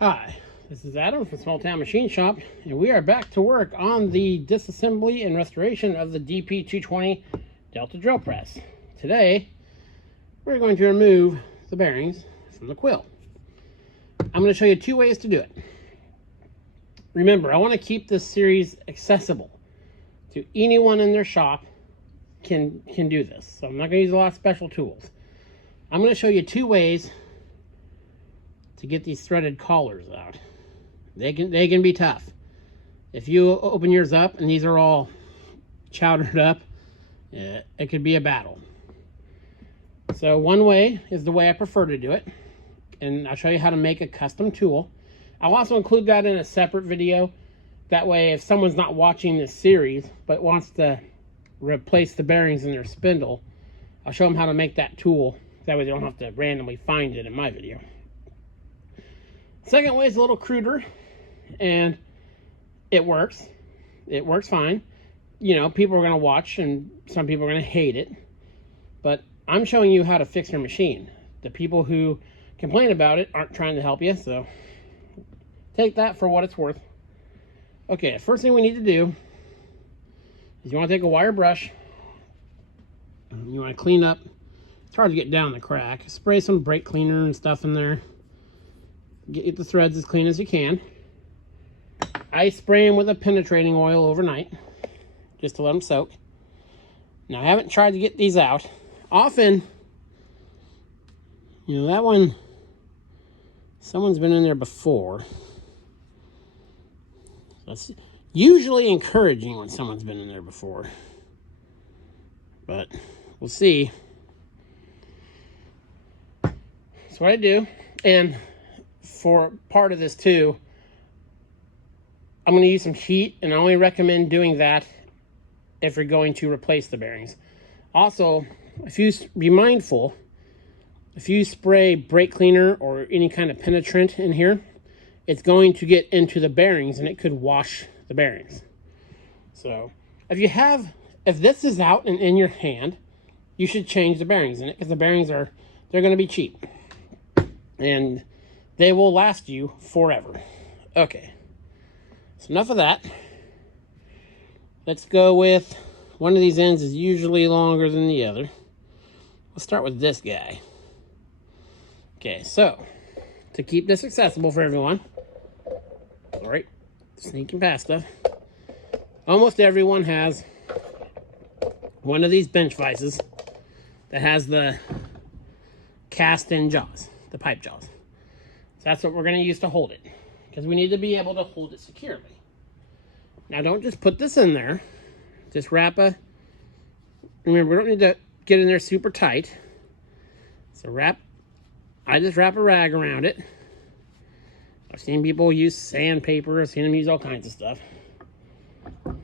Hi, this is Adam from Small Town Machine Shop, and we are back to work on the disassembly and restoration of the DP220 Delta drill press. Today, we're going to remove the bearings from the quill. I'm going to show you two ways to do it. Remember, I want to keep this series accessible to anyone in their shop can do this. So I'm not going to use a lot of special tools. I'm going to show you two ways to get these threaded collars out. They can be tough. If you open yours up and these are all chowdered up, it could be a battle. So one way is the way I prefer to do it, and I'll show you how to make a custom tool. I'll also include that in a separate video. That way, if someone's not watching this series but wants to replace the bearings in their spindle, I'll show them how to make that tool. That way they don't have to randomly find it in my video. Second way is a little cruder, and it works. It works fine. You know, people are going to watch, and some people are going to hate it. But I'm showing you how to fix your machine. The people who complain about it aren't trying to help you, so take that for what it's worth. Okay, first thing we need to do is you want to take a wire brush. You want to clean up. It's hard to get down the crack. Spray some brake cleaner and stuff in there. Get the threads as clean as you can. I spray them with a penetrating oil overnight, just to let them soak. Now, I haven't tried to get these out. Often, you know, that one, someone's been in there before. That's usually encouraging when someone's been in there before. But we'll see. That's what I do. And for part of this too, I'm going to use some heat, and I only recommend doing that if you're going to replace the bearings. Also, if you be mindful, if you spray brake cleaner or any kind of penetrant in here, it's going to get into the bearings and it could wash the bearings. So if this is out and in your hand, you should change the bearings in it, because the bearings they're going to be cheap and they will last you forever. Okay, so enough of that. Let's go with, one of these ends is usually longer than the other. Let's start with this guy. Okay, so to keep this accessible for everyone, sorry, sneaking past stuff, almost everyone has one of these bench vices that has the cast-in jaws, the pipe jaws. So that's what we're going to use to hold it, because we need to be able to hold it securely. Now, don't just put this in there. Just remember, we don't need to get in there super tight. So I just wrap a rag around it. I've seen people use sandpaper. I've seen them use all kinds of stuff. So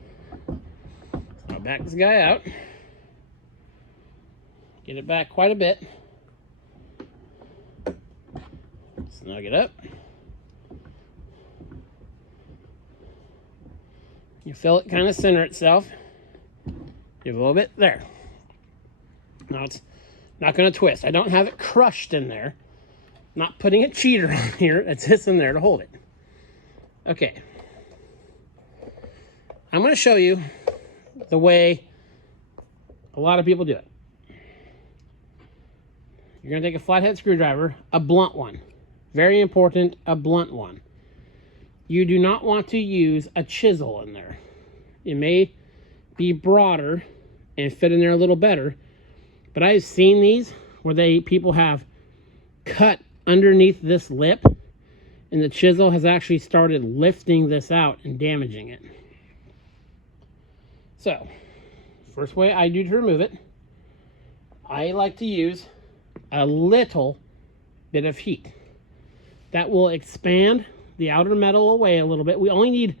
I'll back this guy out. Get it back quite a bit. Snug it up. You feel it kind of center itself. Give a little bit there. Now it's not going to twist. I don't have it crushed in there. I'm not putting a cheater on here. It's just in there to hold it. Okay. I'm going to show you the way a lot of people do it. You're going to take a flathead screwdriver, a blunt one. Very important, a blunt one. You do not want to use a chisel in there. It may be broader and fit in there a little better, but I've seen these where people have cut underneath this lip, and the chisel has actually started lifting this out and damaging it. So, first way I do to remove it, I like to use a little bit of heat. That will expand the outer metal away a little bit. We only need,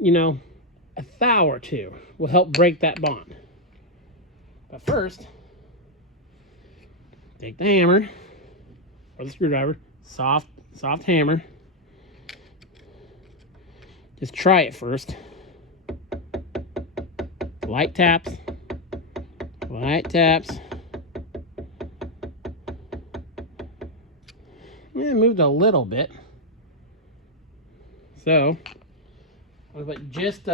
a thou or two will help break that bond. But first, take the hammer or the screwdriver, soft hammer. Just try it first. Light taps. Light taps. Yeah, it moved a little bit. So I'm going to put just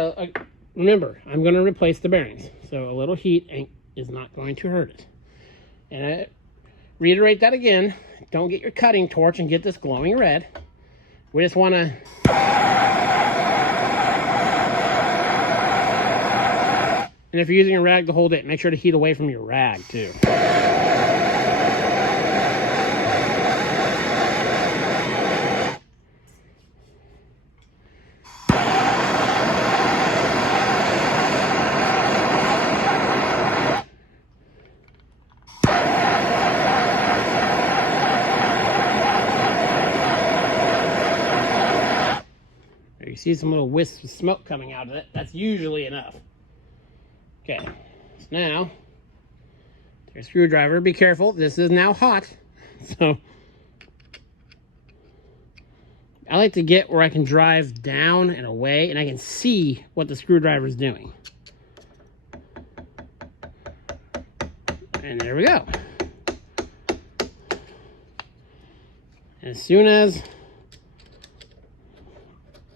remember, I'm going to replace the bearings. So a little heat is not going to hurt it. And I reiterate that again. Don't get your cutting torch and get this glowing red. We just want to... And if you're using a rag to hold it, make sure to heat away from your rag too. You see some little wisps of smoke coming out of it. That's usually enough. Okay, so now, there's a screwdriver. Be careful, this is now hot. So, I like to get where I can drive down and away, and I can see what the screwdriver is doing. And there we go. As soon as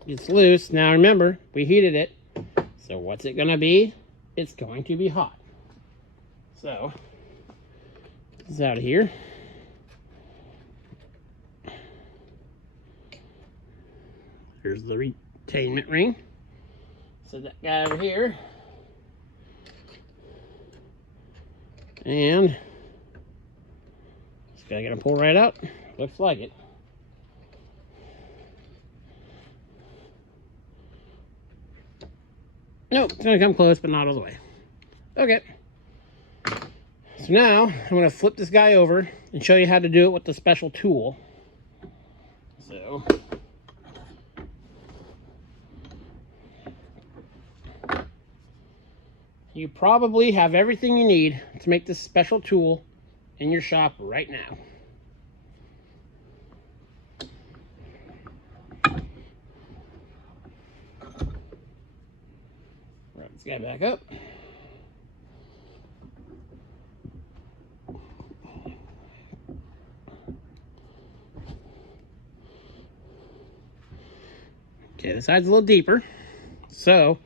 it's loose, now remember, we heated it. So what's it gonna be? It's going to be hot. So, this is out of here. Here's the retainment ring. Set that guy over here. And just gotta get him pulled right out. Looks like it. Nope, it's gonna come close, but not all the way. Okay. So now, I'm gonna flip this guy over and show you how to do it with the special tool. So, you probably have everything you need to make this special tool in your shop right now. Wrap this guy back up. Okay, this side's a little deeper, so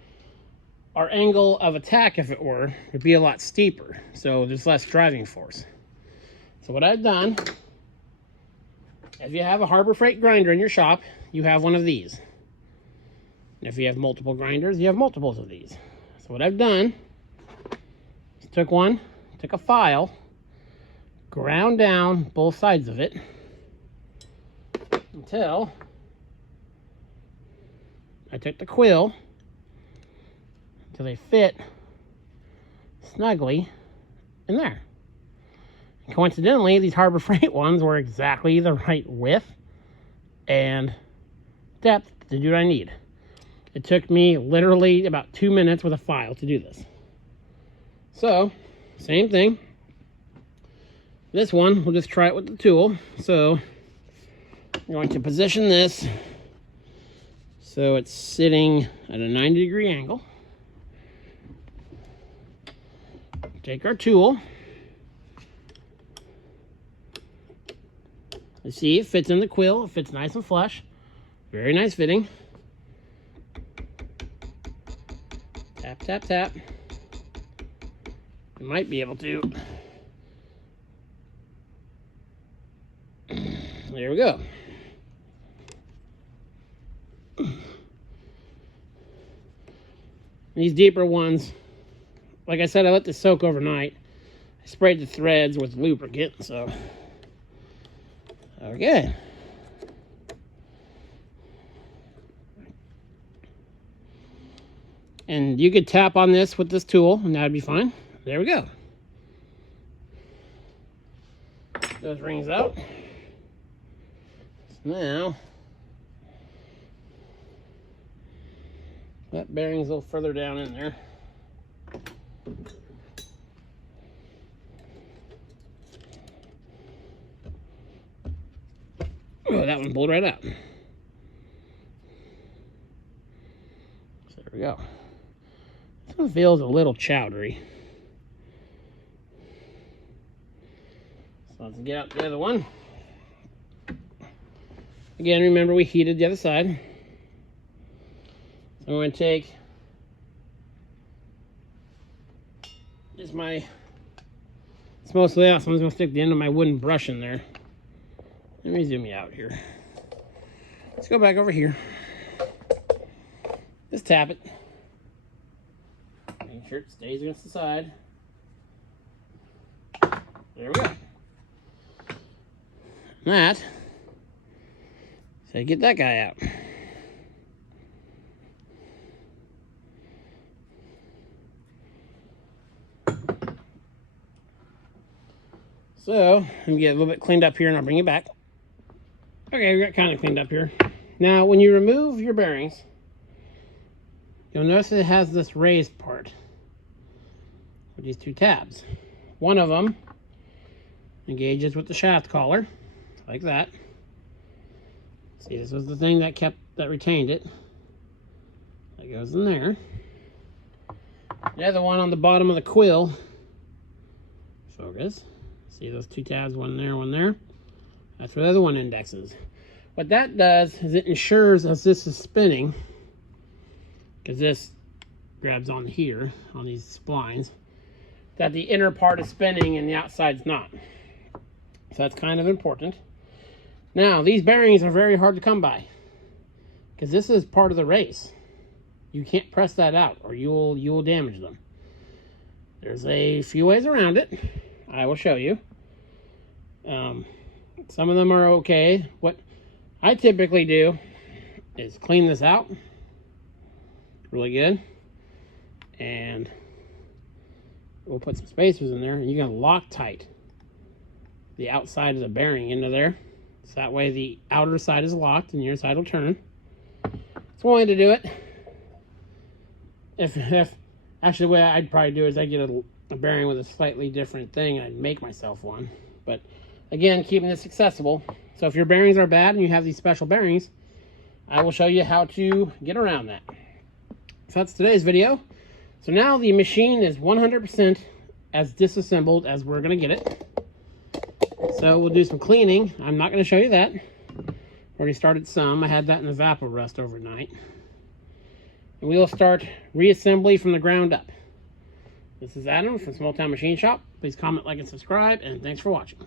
our angle of attack, if it were, would be a lot steeper, so there's less driving force. So what I've done, if you have a Harbor Freight grinder in your shop, you have one of these. And if you have multiple grinders, you have multiples of these. So what I've done is took a file, ground down both sides of it until I took the quill until they fit snugly in there. And coincidentally, these Harbor Freight ones were exactly the right width and depth to do what I need. It took me literally about 2 minutes with a file to do this. So, same thing. This one, we'll just try it with the tool. So, I'm going to position this so it's sitting at a 90-degree angle. Take our tool. You see, it fits in the quill. It fits nice and flush. Very nice fitting. Tap, tap, tap. You might be able to. There we go. These deeper ones, like I said, I let this soak overnight. I sprayed the threads with lubricant, so okay. And you could tap on this with this tool, and that'd be fine. There we go. Those rings out. So now, that bearing's a little further down in there. Oh, that one pulled right out. So there we go. This one feels a little chowdery. So let's get out the other one. Again, remember we heated the other side. I'm going to take this it's mostly out, so I'm just going to stick the end of my wooden brush in there. Let me zoom you out here. Let's go back over here. Just tap it. Make sure it stays against the side. There we go. That. So get that guy out. So, let me get a little bit cleaned up here and I'll bring it back. Okay, we got kind of cleaned up here. Now, when you remove your bearings, you'll notice it has this raised part with these two tabs. One of them engages with the shaft collar, like that. See, this was the thing that retained it. That goes in there. The other one on the bottom of the quill, focus. See those two tabs, one there, one there? That's where the other one indexes. What that does is it ensures as this is spinning, because this grabs on here, on these splines, that the inner part is spinning and the outside's not. So that's kind of important. Now, these bearings are very hard to come by, because this is part of the race. You can't press that out or you will damage them. There's a few ways around it. I will show you. Some of them are okay. What I typically do is clean this out really good, and we'll put some spacers in there, and you're going to Loctite the outside of the bearing into there, so that way the outer side is locked and your side will turn. It's one way to do it. If actually, the way I'd probably do is I get a bearing with a slightly different thing, and I'd make myself one. But again, keeping this accessible. So if your bearings are bad and you have these special bearings, I will show you how to get around that. So that's today's video. So now the machine is 100% as disassembled as we're going to get it. So we'll do some cleaning. I'm not going to show you that. Already started some. I had that in the Vapor Rust overnight. And we'll start reassembly from the ground up. This is Adam from Small Town Machine Shop. Please comment, like, and subscribe, and thanks for watching.